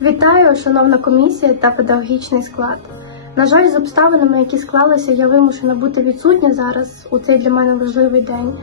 Вітаю, шановна комісія та педагогічний склад. На жаль, з обставинами, які склалися, я вимушена бути відсутня зараз у цей для мене важливий день.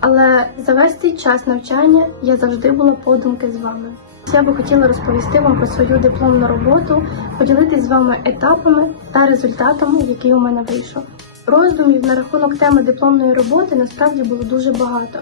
Але за весь цей час навчання я завжди була подумки з вами. Я би хотіла розповісти вам про свою дипломну роботу, поділитись з вами етапами та результатами, які у мене вийшов. Роздумів на рахунок теми дипломної роботи насправді було дуже багато.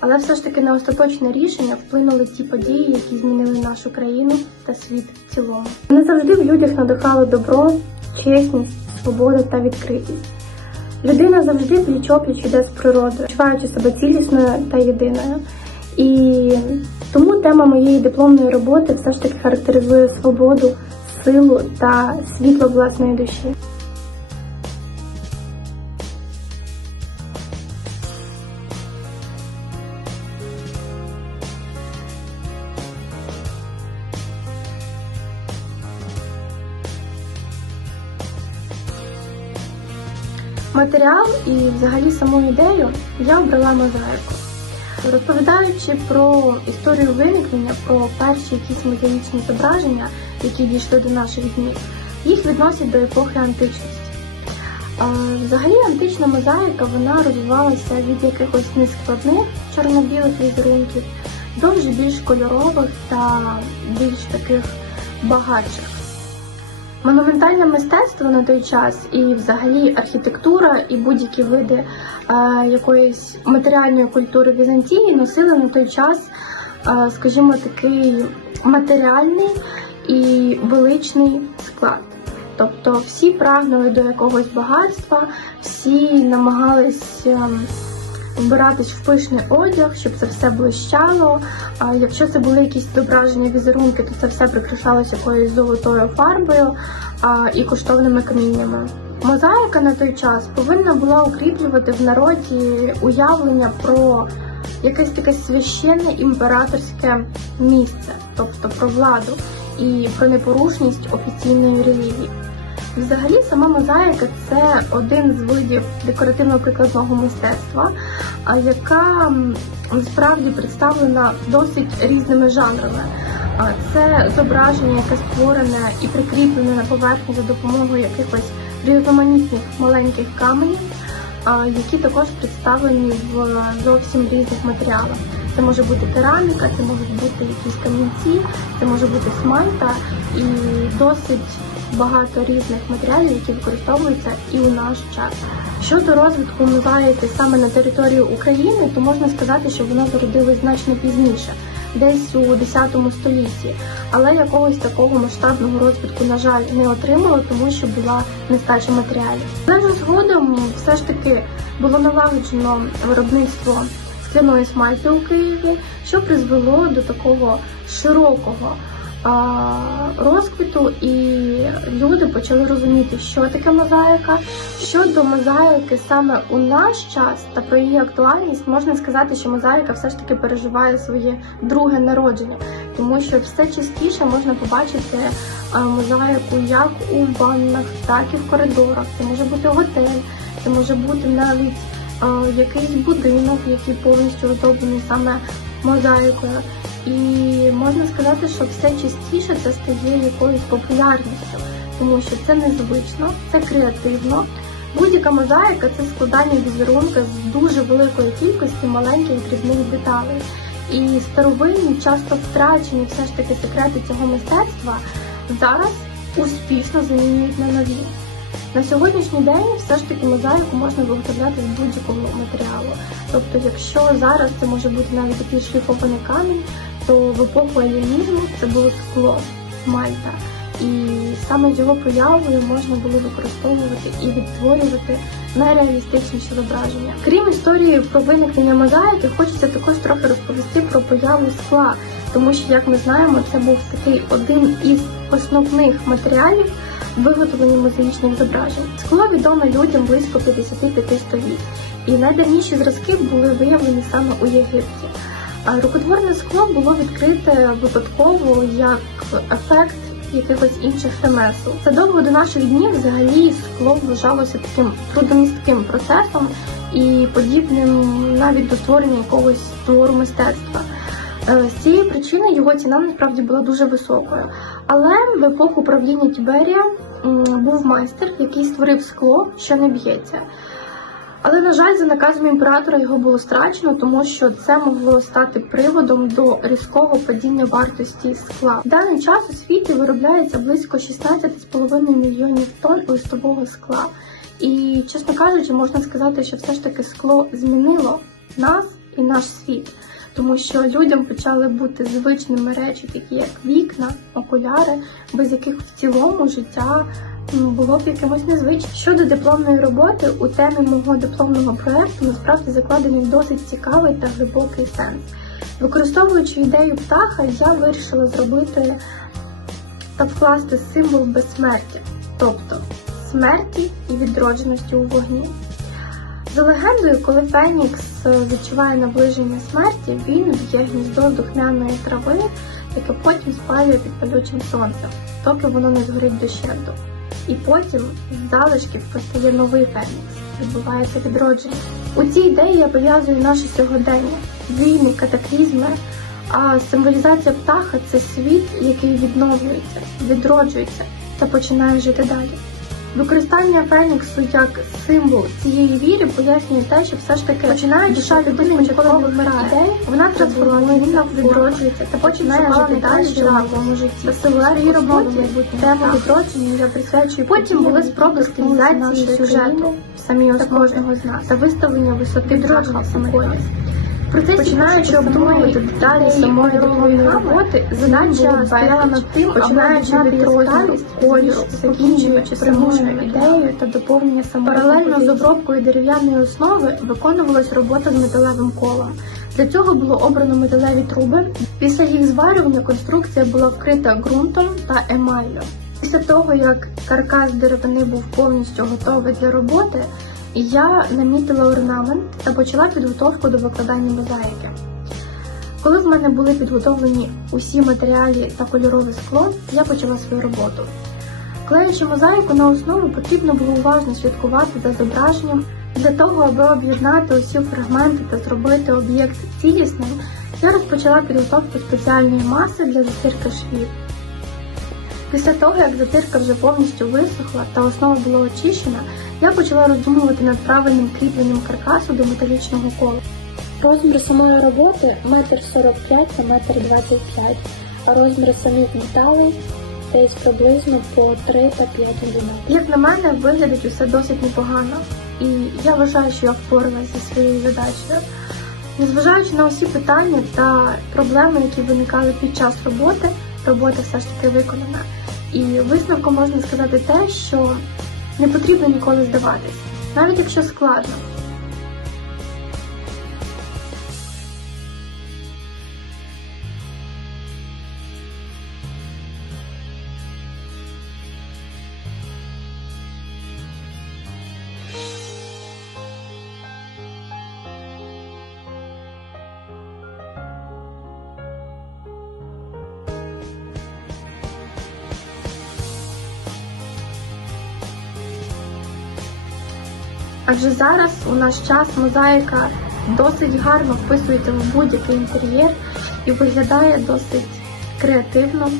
Але все ж таки на остаточне рішення вплинули ті події, які змінили нашу країну та світ в цілому. Не завжди в людях надихало добро, чесність, свобода та відкритість. Людина завжди пліч опліч йде з природою, відчуваючи себе цілісною та єдиною. І тому тема моєї дипломної роботи все ж таки характеризує свободу, силу та світло власної душі. Матеріал і взагалі саму ідею я обрала мозаїку. Розповідаючи про історію виникнення, про перші якісь мозаїчні зображення, які дійшли до наших днів, їх відносять до епохи античності. Взагалі антична мозаїка вона розвивалася від якихось нескладних чорно-білих візерунків до вже більш кольорових та більш таких багатших. Монументальне мистецтво на той час і взагалі архітектура і будь-які види е, якоїсь матеріальної культури Візантії носили на той час, е, скажімо, такий матеріальний і величний склад. Тобто всі прагнули до якогось багатства, всі намагались ем, вбиратись в пишний одяг, щоб це все блищало. А якщо це були якісь зображення візерунки, то це все прикрашалося якоюсь золотою фарбою а, і коштовними каміннями. Мозаїка на той час повинна була укріплювати в народі уявлення про якесь таке священне імператорське місце, тобто про владу і про непорушність офіційної релігії. Взагалі, сама мозаїка це один з видів декоративно-прикладного мистецтва, яка насправді представлена досить різними жанрами. Це зображення, яке створене і прикріплене на поверхні за допомогою якихось різноманітних маленьких каменів, які також представлені в зовсім різних матеріалах. Це може бути кераміка, це можуть бути якісь камінці, це може бути смальта і досить багато різних матеріалів, які використовуються і у наш час. Щодо розвитку мозаїки саме на території України, то можна сказати, що воно зародилось значно пізніше, десь у 10 столітті, але якогось такого масштабного розвитку, на жаль, не отримало, тому що була нестача матеріалів. Але згодом все ж таки було налагоджено виробництво скляної смальти у Києві, що призвело до такого широкого розквіту, і люди почали розуміти, що таке мозаїка. Щодо мозаїки саме у наш час та про її актуальність можна сказати, що мозаїка все ж таки переживає своє друге народження, тому що все частіше можна побачити мозаїку як у ваннах, так і в коридорах. Це може бути готель, це може бути навіть якийсь будинок, який повністю оздоблений саме мозаїкою. І можна сказати, що все частіше це стає якоюсь популярністю, тому що це незвично, це креативно. Будь-яка мозаїка це складання візерунка з дуже великої кількості маленьких дрібних деталей. І старовинні, часто втрачені все ж таки секрети цього мистецтва зараз успішно замінюють на нові. На сьогоднішній день все ж таки мозаїку можна виготовляти з будь-якого матеріалу. Тобто, якщо зараз це може бути навіть такий шліфований камінь, то в епоху елінізму це було скло, мальта. І саме з його появою можна було використовувати і відтворювати найреалістичніші зображення. Крім історії про виникнення мозаїки, хочеться також трохи розповісти про появу скла, тому що, як ми знаємо, це був такий один із основних матеріалів виготовлення мозаїчних зображень. Скло відоме людям близько 55 століть, і найдавніші зразки були виявлені саме у Єгипті. Рукотворне скло було відкрите випадково як ефект якихось інших ремесел. Задовго до наших днів взагалі скло вважалося таким трудомістким процесом і подібним навіть до створення якогось твору мистецтва. Е, З цієї причини його ціна насправді була дуже високою. Але в епоху правління Тіберія був майстер, який створив скло, що не б'ється. Але, на жаль, за наказом імператора його було страчено, тому що це могло стати приводом до різкого падіння вартості скла. В даний час у світі виробляється близько 16,5 мільйонів тонн листового скла. І, чесно кажучи, можна сказати, що все ж таки скло змінило нас і наш світ, тому що людям почали бути звичними речі, такі як вікна, окуляри, без яких в цілому життя було б якимось незвичним. Щодо дипломної роботи, у темі мого дипломного проекту насправді закладений досить цікавий та глибокий сенс. Використовуючи ідею птаха, я вирішила зробити та вкласти символ безсмертя, тобто смерті і відродженості у вогні. За легендою, коли Фенікс е, відчуває наближення смерті, він б'є гніздо духмяної трави, яке потім спалює під палючим сонцем, доки воно не згорить дощенту. І потім з залишків постає новий Фенікс, відбувається відродження. У цій ідеї я пов'язую наше сьогодення, війни, катаклізми. А символізація птаха це світ, який відновлюється, відроджується та починає жити далі. Використання Феніксу як символ цієї віри пояснює те, що все ж таки починаючи душа людини ніколи вмирає. Вона трансформується, відроджується та починає жити далі в новому житті. Своїй роботі тему відродження я присвячую. Потім були спроби стилізації сюжету в самій кожного з нас та виставлення висоти птаха самої. Процесі починаючи обдумувати деталі самої дипломної роботи, задача стояла над тим, починаючи від розміру, кольору, закінчуючи самою ідеєю та доповнення самої. Паралельно з обробкою дерев'яної основи виконувалась робота з металевим колом. Для цього було обрано металеві труби. Після їх зварювання конструкція була вкрита ґрунтом та емаллю. Після того, як каркас деревини був повністю готовий для роботи, я намітила орнамент та почала підготовку до викладання мозаїки. Коли в мене були підготовлені усі матеріали та кольорове скло, я почала свою роботу. Клеючи мозаїку на основу, потрібно було уважно слідкувати за зображенням. Для того, аби об'єднати усі фрагменти та зробити об'єкт цілісним, я розпочала підготовку спеціальної маси для затирки швів. Після того, як затирка вже повністю висохла та основа була очищена, я почала роздумувати над правильним кріпленням каркасу до металічного кола. Розмір самої роботи 1,45 на 1,25 а розмір самих деталей десь приблизно по 3 та 5 мм. Як на мене, виглядить усе досить непогано, і я вважаю, що я впоралася зі своєю задачею. Незважаючи на усі питання та проблеми, які виникали під час роботи, робота все ж таки виконана. І висновком можна сказати те, що не потрібно ніколи здаватись, навіть якщо складно. Адже зараз у наш час мозаїка досить гарно вписується в будь-який інтер'єр і виглядає досить креативно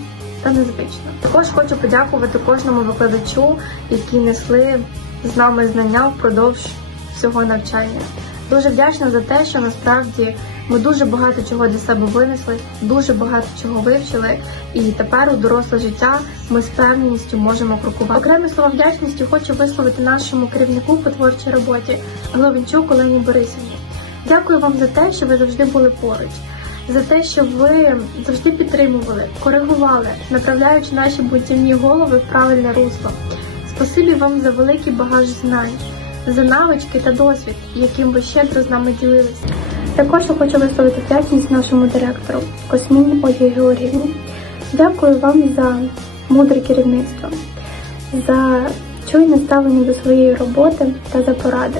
та незвично. Також хочу подякувати кожному викладачу, які несли з нами знання впродовж всього навчання. Дуже вдячна за те, що насправді ми дуже багато чого для себе винесли, дуже багато чого вивчили, і тепер у доросле життя ми з певністю можемо крокувати. Окремі слова вдячності хочу висловити нашому керівнику по творчій роботі Гловенчук Олені Борисівні. Дякую вам за те, що ви завжди були поруч, за те, що ви завжди підтримували, коригували, направляючи наші бунтівні голови в правильне русло. Спасибі вам за великий багаж знань, за навички та досвід, яким ви щедро з нами ділилися. Також хочу висловити вдячність нашому директору Косміні Ольгі Георгіївні. Дякую вам за мудре керівництво, за чуйне ставлення до своєї роботи та за поради.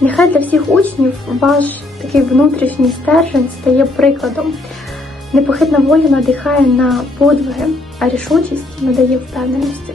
Нехай для всіх учнів ваш такий внутрішній стержень стає прикладом. Непохитна воля надихає на подвиги, а рішучість надає впевненості.